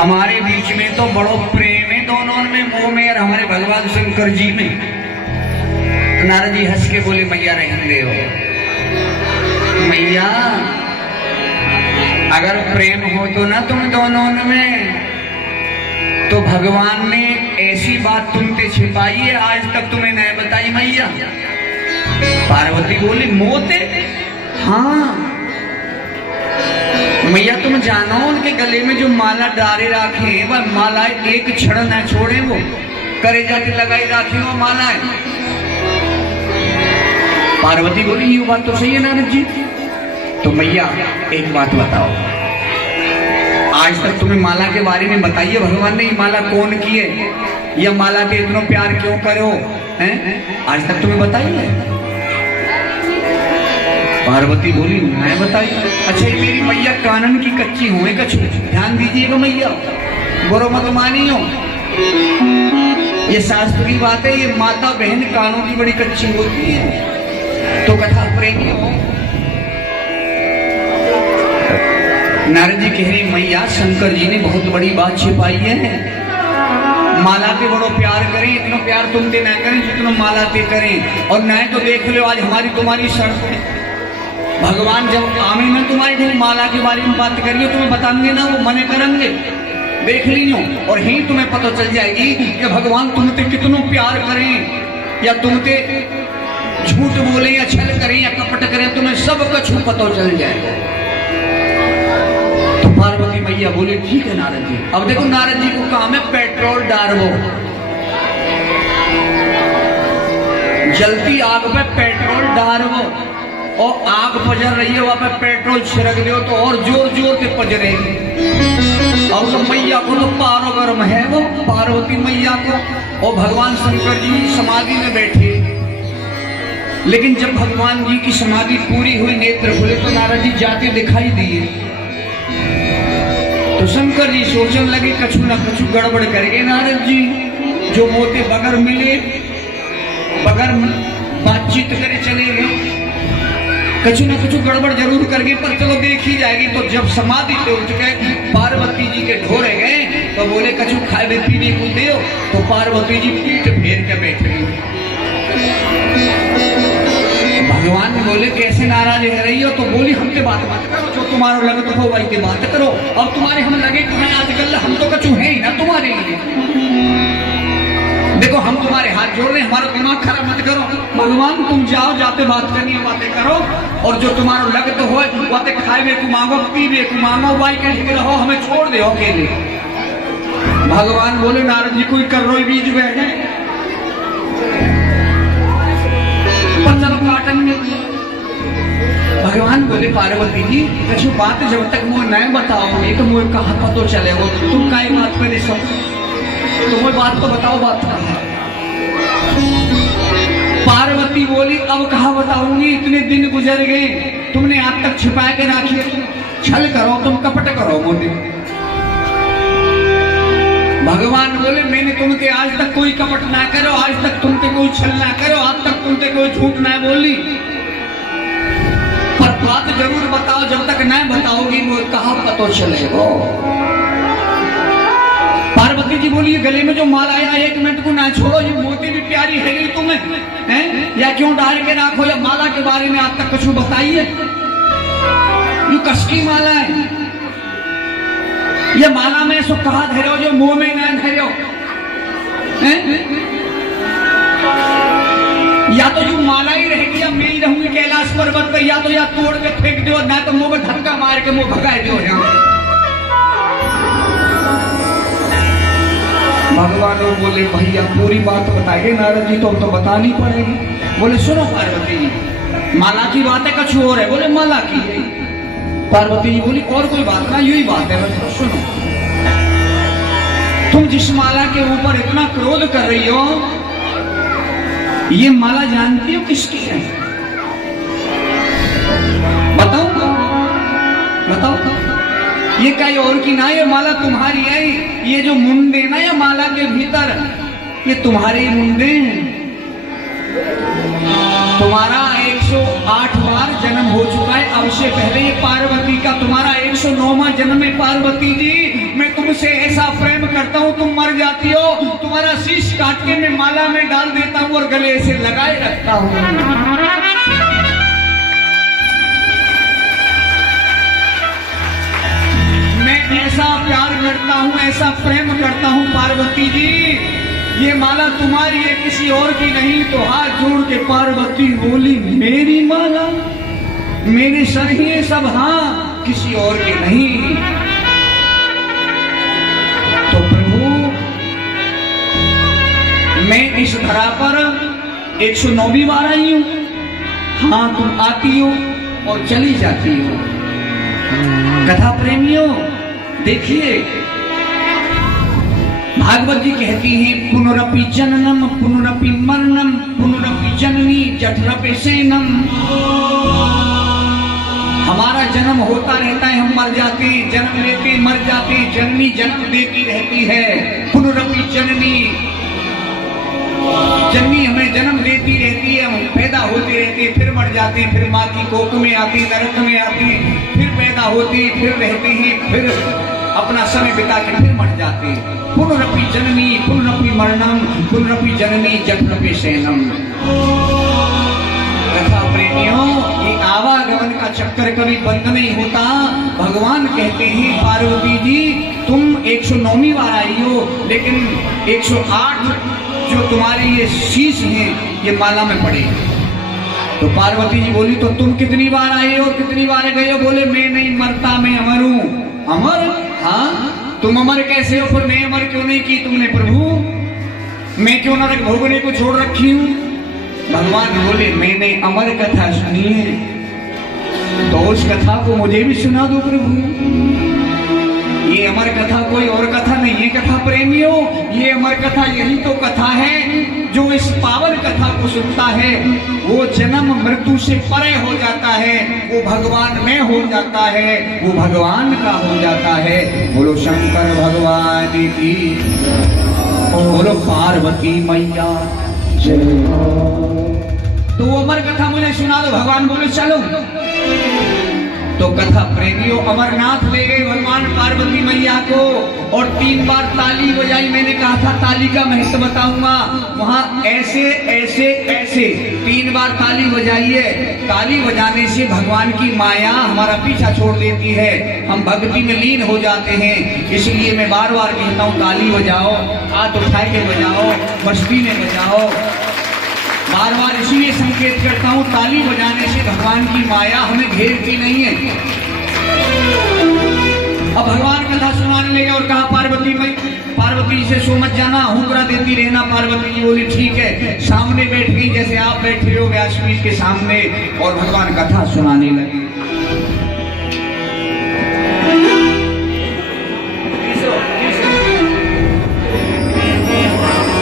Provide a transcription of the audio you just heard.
हमारे बीच में तो बड़ो प्रेम है दोनों में, मोह में, और हमारे भगवान शंकर जी में। नारद जी हंस के बोले मैया रहने दे हो मैया, अगर प्रेम हो तो ना तुम दोनों में, तो भगवान ने ऐसी बात तुमसे छिपाई है आज तक तुम्हें नहीं बताई मैया। पार्वती बोली मोते, हाँ मैया तुम जानो उनके गले में जो माला डाले रखे वह माला एक क्षण न छोड़े, वो करे जाके लगाई रखी वो मालाएं। पार्वती बोली ये बात तो सही है नारद जी। तो मैया एक बात बताओ, आज तक तुम्हें माला के बारे में बताइए भगवान ने ये माला कौन की है, यह माला पे इतना प्यार क्यों करो हैं, आज तक तुम्हें बताइए। पार्वती बोली मैं बताई। अच्छा ये मेरी मैया कानन की कच्ची हुए कछु, ध्यान दीजिएगा मैया, बुरो मत मानियो, ये शास्त्र की बात है, ये माता बहन कानों की बड़ी कच्ची होती है। तो कथा प्रेमी हो, नारद जी कह रही मैया शंकर जी ने बहुत बड़ी बात छिपाई है, माला पे बड़ो प्यार करें, इतना प्यार तुमसे न करें जितना माला पे करें। और न तो देख लो आज हमारी तुम्हारी शर्त है, भगवान जब आमे में तुम्हारी माला के बारे में बात करिए तुम्हें बताएंगे ना, वो मने करेंगे, देख लियो, और ही तुम्हें पता चल जाएगी कि भगवान तुमसे कितना प्यार करें, या तुमसे झूठ बोले या छल करें या कपट करें, तुम्हें सब कुछ पता चल जाएगा। तो पार्वती मैया बोली ठीक है नारद जी। अब देखो नारद जी को काम है पेट्रोल डालवो, जलती आग पे पेट्रोल डालवो, और आग पजर रही है वहां पे पेट्रोल छिड़क दो तो और जोर जोर से पजरेगी। और तो मैया को तो पारो गर्म है वो पार्वती मैया को, और भगवान शंकर जी समाधि में बैठे। लेकिन जब भगवान जी की समाधि पूरी हुई, नेत्र खुले, तो नारद जी जाते दिखाई दिए। तो शंकर जी सोचने लगे कछु ना कछु गड़बड़ करेंगे नारद जी, जो मोते बगर मिले बगर बातचीत करे चले गए, कछु ना कछु गड़बड़ जरूर करके, पर चलो देख ही जाएगी। तो जब समाधि से उठ गए पार्वती जी के ढोरे गए तो बोले कछु खाए पीने को दो, तो पार्वती जी पीठ फेर के बैठ गई। भगवान बोले कैसे नाराज रह रही हो, तो बोली हमसे बात मत करो, जो तुम्हारा लगे तो हो वही के बात करो, अब तुम्हारे हम लगे तुम्हें आजकल हम तो कछु है ही ना तुम्हारे लिए, देखो हम तुम्हारे हाथ जोड़ रहे, हमारा दिमाग खराब मत करो, भगवान तुम जाओ, जाते बात करनी है बातें करो, और जो तुम्हारा लग तो हो बातें खाए में को मांगो, पीवे को मांगो, वाई के रहो, हमें छोड़ दे अकेले। भगवान बोले नारद जी कोई कर रोई बीज बह जाए, पर चलो काटेंगे। भगवान बोले पार्वती जी कछु बात जब तक मुझे नहीं बताओगे तो मुझे कहाँ पता चलेगा, तुम काई बात पे नहीं सब, तुम्हें बात तो बताओ, बात कहा। पार्वती बोली अब कहा बताऊंगी, इतने दिन गुजर गए, तुमने आज तक छिपा के रखी, छल करो तुम, कपट करो मोदी। भगवान बोले मैंने तुमसे आज तक कोई कपट ना करो, आज तक तुमसे कोई छल ना करो, आज तक तुमसे कोई झूठ ना बोली, पर बात जरूर बताओ, जब तक नहीं बताओगी मुझे कहा पता चलेगा। पार्वती जी बोली गले में जो माला आया एक मिनट को ना छोड़ो, ये मोती भी प्यारी है गई तुम्हें हैं, या क्यों डाल के रखो, या माला के बारे में आज तक कुछ बताइए, ये कसकी माला है, ये माला में सो कहा धरो जो मुंह में ना धरो, या तो जो माला ही रहेगी, या मैं ही रहूंगी कैलाश पर्वत पे, या तो या तोड़ के फेंक दो, ना तो मुंह में धक्का मार के मुंह भगा दो। यहाँ भगवान बोले भैया पूरी बात बताइए नारद जी, तो अब तो बतानी पड़ेगी। बोले सुनो पार्वती जी माला की बात है कछु और है, बोले माला की है। पार्वती जी बोली और कोई बात ना, यही बात है, बस सुनो, तुम जिस माला के ऊपर इतना क्रोध कर रही हो, ये माला जानती हो किसकी है? बताओ बताओ, ये कहीं और की ना, ये माला तुम्हारी है, ये जो मुंडे ना या माला के भीतर, ये तुम्हारे मुंडे हैं। तुम्हारा 108 बार जन्म हो चुका है, अब से पहले ये पार्वती का तुम्हारा 109वां जन्म है। पार्वती जी मैं तुमसे ऐसा करता हूँ तुम मर जाती हो, तुम्हारा शीश काट के मैं माला में डाल देता हूँ और गले से लगाए रखता हूँ। ऐसा प्यार करता हूँ, ऐसा प्रेम करता हूँ पार्वती जी, ये माला तुम्हारी है किसी और की नहीं। तो हाथ जोड़ के पार्वती बोली मेरी माला, मेरे सर ही सब, हाँ किसी और के नहीं। तो प्रभु मैं इस धरा पर 109वीं बार आई हूँ, हाँ तुम आती हो और चली जाती हो। कथा प्रेमियों देखिए, भागवत जी कहती हैं पुनरपि जननम पुनरपि मरणम पुनरपि जननी जठरपि सेनम। हमारा जन्म होता रहता है, हम मर जाते हैं, जन्म लेते मर जाते हैं, जननी जन्म देती रहती है। पुनरपि जननी, जननी हमें जन्म देती रहती है, हम पैदा होते रहते हैं, फिर मर जाते हैं, फिर माँ की कोख में आती, नरक में आती, फिर पैदा होते, फिर रहते हैं, फिर अपना समय बिता के फिर मर जाते हैं। पुनरपि जननी पुनरपि मरणम पुनरपि जननी जठरपि सेनम। कथा प्रेमियों, ये आवागमन का चक्कर कभी बंद नहीं होता। भगवान कहते हैं पार्वती जी तुम 109वीं बार आई हो, लेकिन 108 जो तुम्हारे ये शीश हैं ये माला में पड़े। तो पार्वती जी बोली तो तुम कितनी बार आए हो, कितनी बार गए हो? बोले मैं नहीं मरता, मैं अमर हूँ। अमर? हाँ, तुम अमर कैसे हो? फिर मैं अमर क्यों नहीं की तुमने प्रभु? मैं क्यों नरक भोगने को छोड़ रखी हूँ? भगवान बोले मैंने अमर कथा सुनी है, तो उस कथा को मुझे भी सुना दो प्रभु। ये अमर कथा कोई और कथा नहीं है कथा प्रेमियों, ये अमर कथा यही तो कथा है। जो इस पावन कथा को सुनता है वो जन्म मृत्यु से परे हो जाता है, वो भगवान में हो जाता है, वो भगवान का हो जाता है। बोलो शंकर भगवान की, बोलो पार्वती मैया। तो वो अमर कथा मुझे सुना दो। भगवान बोले चलो। तो कथा प्रेमियों अमरनाथ ले गए भगवान पार्वती मैया को और 3 बार ताली बजाई। मैंने कहा था ताली का महत्व बताऊंगा, वहां ऐसे ऐसे ऐसे 3 बार ताली बजाइए। ताली बजाने से भगवान की माया हमारा पीछा छोड़ देती है, हम भक्ति में लीन हो जाते हैं। इसलिए मैं बार बार कहता हूँ ताली बजाओ, हाथ उठा के बजाओ, मस्ती में बजाओ। बार बार इसीलिए संकेत करता हूँ ताली बजाने से भगवान की माया हमें घेरती नहीं है। अब भगवान कथा सुनाने लगे और कहा पार्वती से सो मत जाना, हुक्रा देती रहना। पार्वती जी बोली ठीक है। सामने बैठ गई जैसे आप बैठे हो व्यासपीठ के सामने और भगवान कथा सुनाने लगे।